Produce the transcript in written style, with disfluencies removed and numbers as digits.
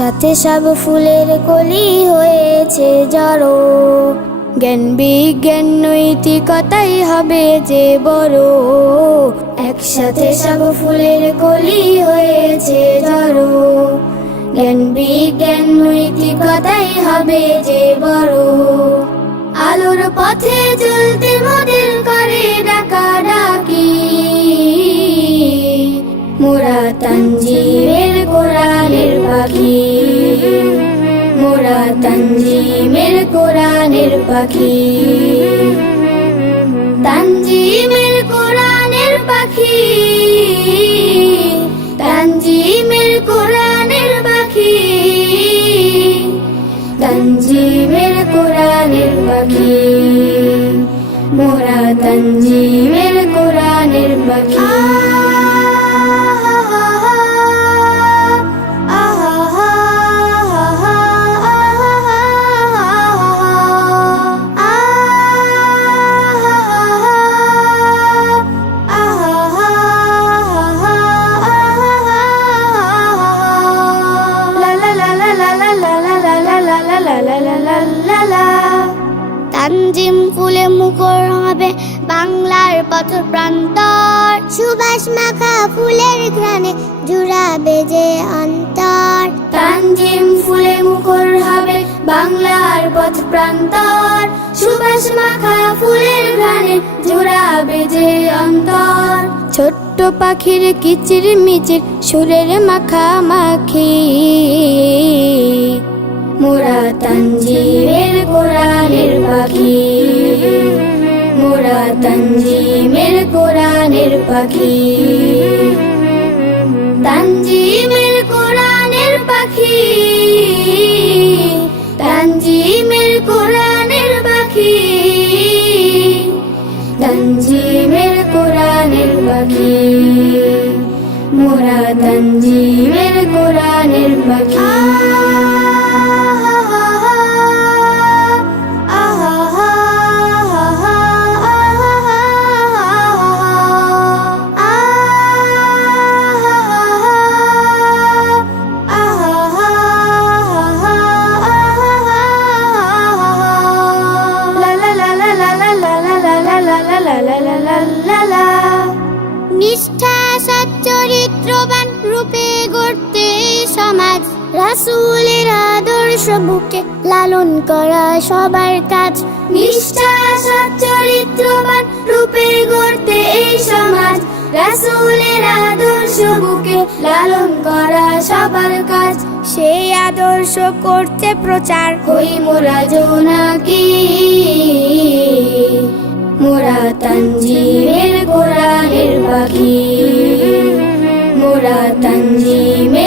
একসাথে সব ফুলের কলি হয়েছে জড়ো, জ্ঞান বিজ্ঞান নৈতিকতাই হবে যে বড়। একসাথে সব ফুলের কলি হয়েছে জড়ো, জ্ঞান বিজ্ঞান নৈতিকতাই হবে যে বড়। আলোর পথে চলতে মোদের করে ডাকাডাকি, মোরা তানজিমের কোরআনের পাখি, মোরা তানজিমের কোরআনের পাখি, তানজিমের কোরআনের পাখি, তানজিমের কোরআনের পাখি, তানজিমের কোরআনের পাখি, মোরা তানজিমের কোরআনের পাখি। তানজিম ফুলে মুখর হবে বাংলার পথ প্রান্তর, সুবাস মাখা ফুলের ঘ্রাণে জুড়াবে যে অন্তর। তানজিম ফুলে মুখর হবে বাংলার পথ প্রান্তর, সুবাস মাখা ফুলের ঘ্রাণে জুড়াবে যে অন্তর। ছোট্ট পাখির কিচির মিচির সুরের মাখামাখি, মোরা তানজিমের কোরআনের পাখি, মোরা তানজিমের কোরআনের পাখি, তানজিমের কোরআনের পাখি, তানজিমের কোরআনের পাখি, তানজিমের কোরআনের পাখি, মোরা তানজিমের কোরআনের পাখি। নিষ্ঠা সচ্চরিত্রবান রূপে গড়তে সমাজ, রাসূলের আদর্শ বুকে লালন করা সবার কাজ। নিষ্ঠা সচ্চরিত্রবান রূপে গড়তে এই সমাজ, রাসূলের আদর্শ বুকে লালন করা সবার কাজ। সেই আদর্শ করতে প্রচার হই মোরা জোনাকি, মোরা তানজিমের কোরআনের পাখি, মোরা তানজিমের